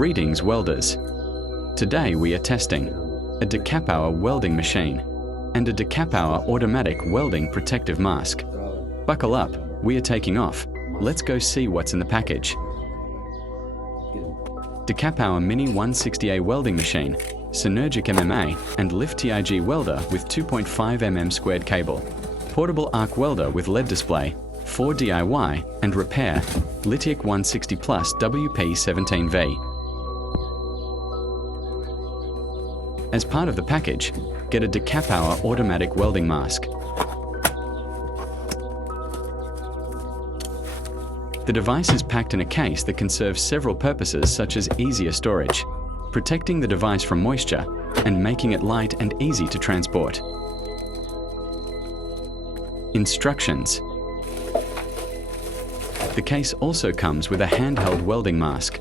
Greetings welders! Today we are testing a Decapower welding machine and a Decapower automatic welding protective mask. Buckle up, we are taking off. Let's go see what's in the package. Decapower Mini 160A welding machine, Synergic MMA and LITEARC welder with 2.5 mm squared cable. Portable arc welder with LED display, for DIY and repair, LITEARC 160 Plus WP17V. As part of the package, get a Decapower automatic welding mask. The device is packed in a case that can serve several purposes such as easier storage, protecting the device from moisture, and making it light and easy to transport. Instructions. The case also comes with a handheld welding mask.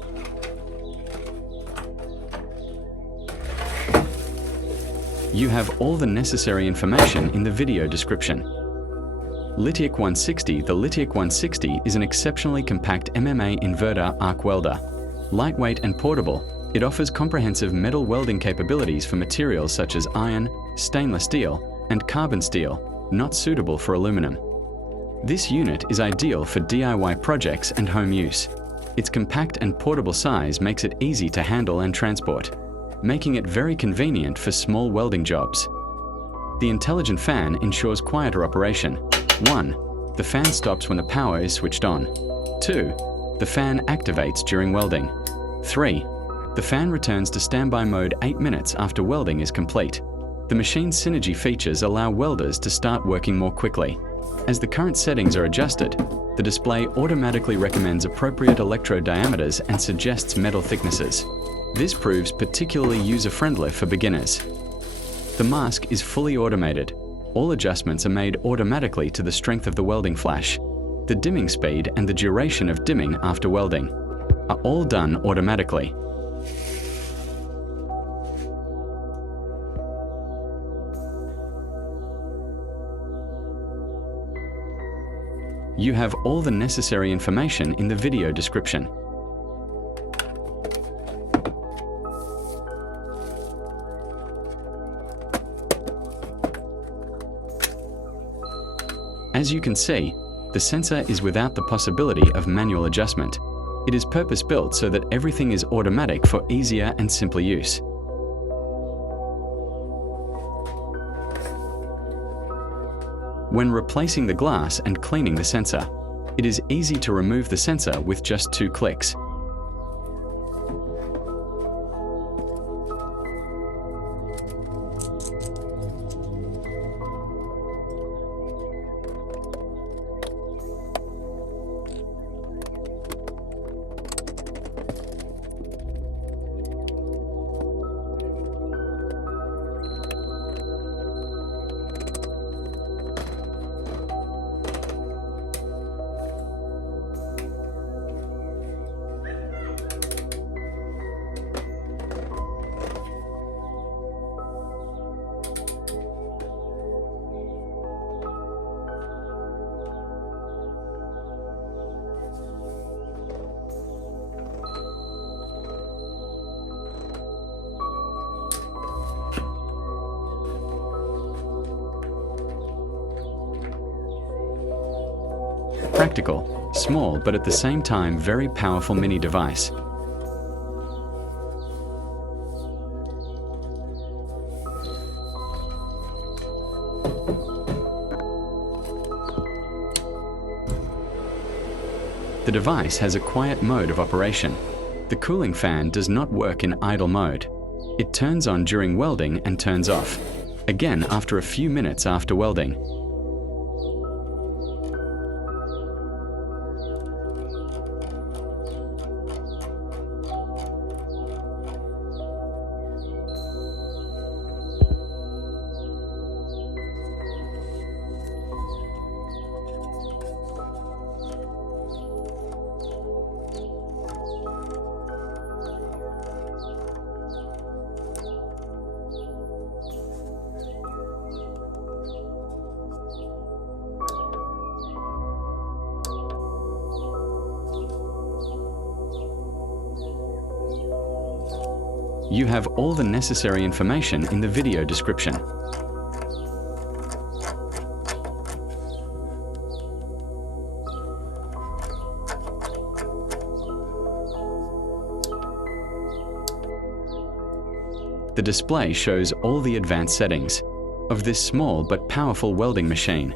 You have all the necessary information in the video description. LITEARC 160. The LITEARC 160 is an exceptionally compact MMA inverter arc welder. Lightweight and portable, it offers comprehensive metal welding capabilities for materials such as iron, stainless steel, and carbon steel, not suitable for aluminum. This unit is ideal for DIY projects and home use. Its compact and portable size makes it easy to handle and transport, making it very convenient for small welding jobs. The intelligent fan ensures quieter operation. 1. The fan stops when the power is switched on. 2. The fan activates during welding. 3. The fan returns to standby mode 8 minutes after welding is complete. The machine's synergy features allow welders to start working more quickly. As the current settings are adjusted, the display automatically recommends appropriate electrode diameters and suggests metal thicknesses. This proves particularly user-friendly for beginners. The mask is fully automated. All adjustments are made automatically to the strength of the welding flash. The dimming speed and the duration of dimming after welding are all done automatically. You have all the necessary information in the video description. As you can see, the sensor is without the possibility of manual adjustment. It is purpose-built so that everything is automatic for easier and simpler use. When replacing the glass and cleaning the sensor, it is easy to remove the sensor with just 2 clicks. Practical, small, but at the same time very powerful mini device. The device has a quiet mode of operation. The cooling fan does not work in idle mode. It turns on during welding and turns off, again after a few minutes after welding. You have all the necessary information in the video description. The display shows all the advanced settings of this small but powerful welding machine.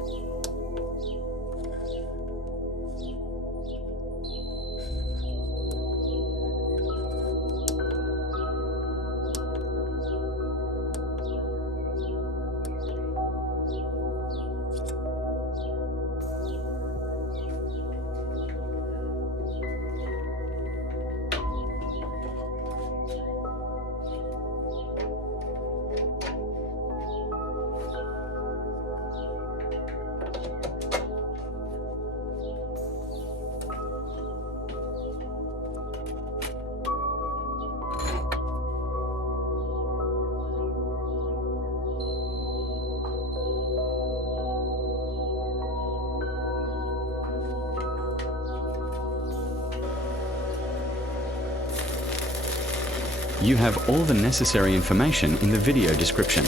You have all the necessary information in the video description.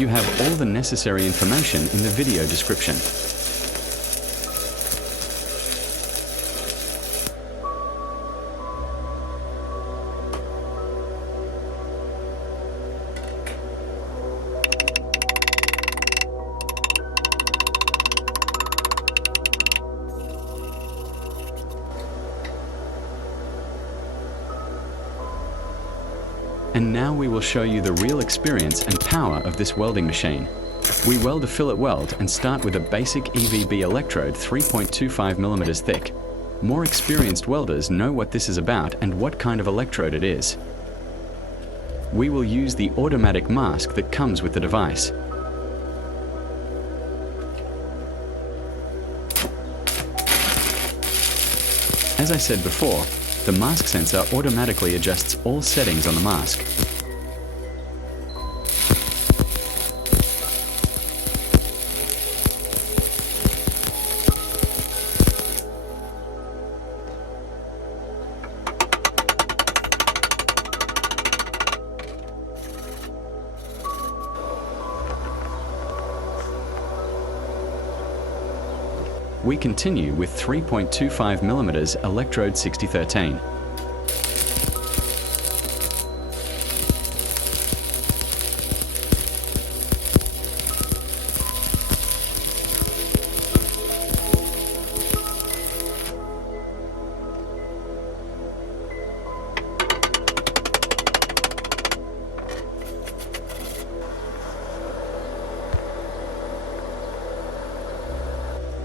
You have all the necessary information in the video description. And now we will show you the real experience and power of this welding machine. We weld a fillet weld and start with a basic EVB electrode 3.25 millimeters thick. More experienced welders know what this is about and what kind of electrode it is. We will use the automatic mask that comes with the device. As I said before, the mask sensor automatically adjusts all settings on the mask. We continue with 3.25 millimeters electrode 6013.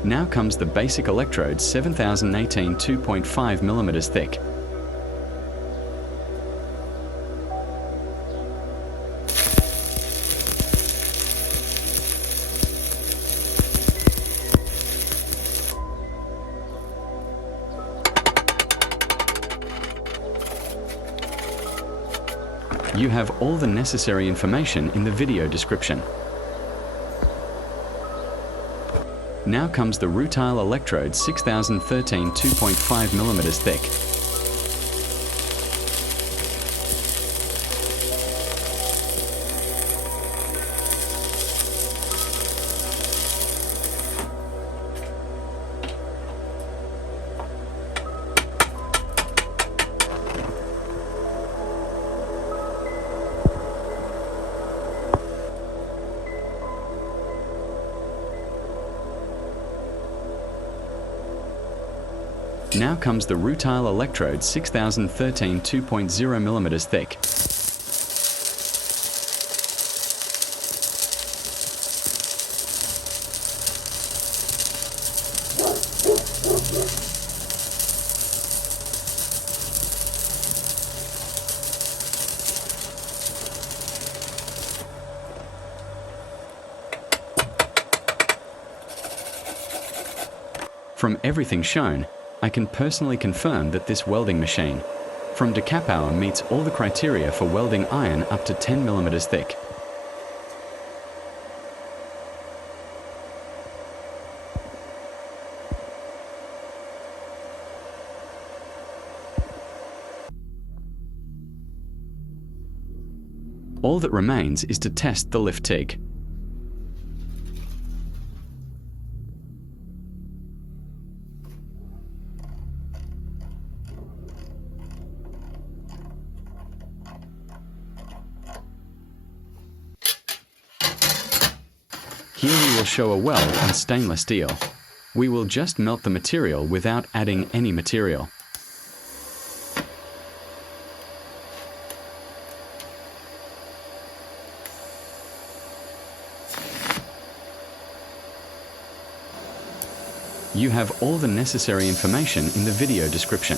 Now comes the basic electrode 7018 2.5 millimeters thick. You have all the necessary information in the video description. Now comes the rutile electrode 6013 2.5 mm thick. Now comes the rutile electrode 6013 2.0 mm thick. From everything shown, I can personally confirm that this welding machine from Decapower meets all the criteria for welding iron up to 10 mm thick. All that remains is to test the lift TIG. Here we will show a weld on stainless steel. We will just melt the material without adding any material. You have all the necessary information in the video description.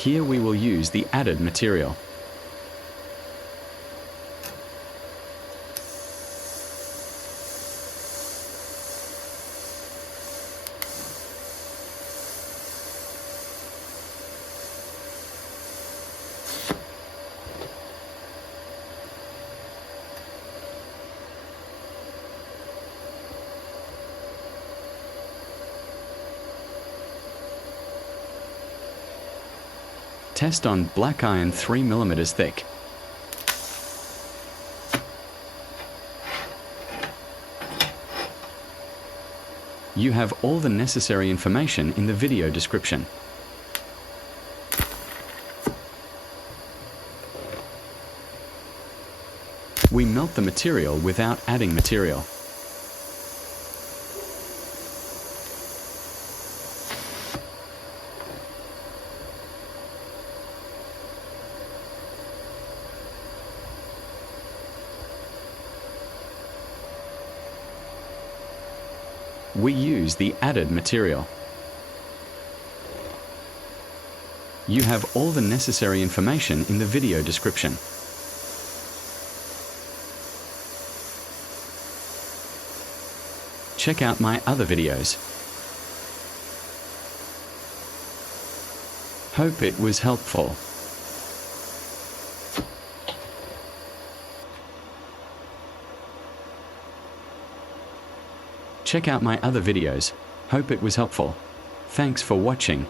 Here we will use the added material. Test on black iron 3 mm thick. You have all the necessary information in the video description. We melt the material without adding material. We use the added material. You have all the necessary information in the video description. Check out my other videos. Hope it was helpful. Check out my other videos. Hope it was helpful. Thanks for watching.